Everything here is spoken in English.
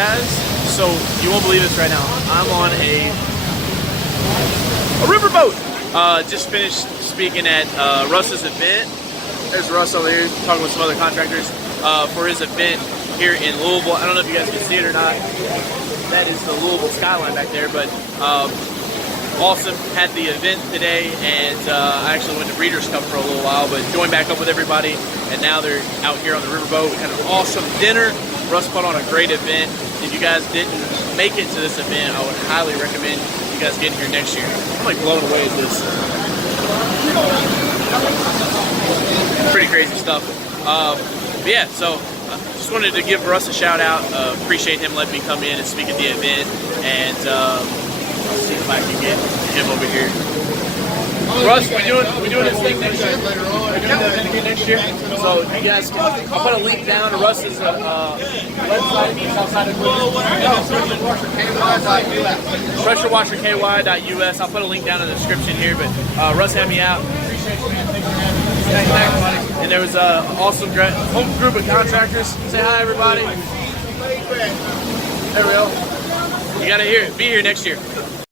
Guys, so you won't believe this right now. I'm on a riverboat. Just finished speaking at Russ's event. There's Russ over here talking with some other contractors for his event here in Louisville. I don't know if you guys can see it or not. That is the Louisville skyline back there, but awesome. Had the event today, and I actually went to Breeders' Cup for a little while, but joined back up with everybody, and now they're out here on the riverboat. We had an awesome dinner. Russ put on a great event. If you guys didn't make it to this event, I would highly recommend you guys getting here next year. I'm like blown away at this. Pretty crazy stuff. But yeah, so just wanted to give Russ a shout out. Appreciate him letting me come in and speak at the event, and let's see if I can get him over here. Russ, we doing this thing next year? We're doing the event again next year. So you guys can, I'll put a link down to Russ's website, Southside of pressurewasherky.us. I'll put a link down in the description here, but Russ had me out. Appreciate you, man. Thanks for having me. And there was an awesome home group of contractors. Say hi, everybody. There we go. You gotta be here next year.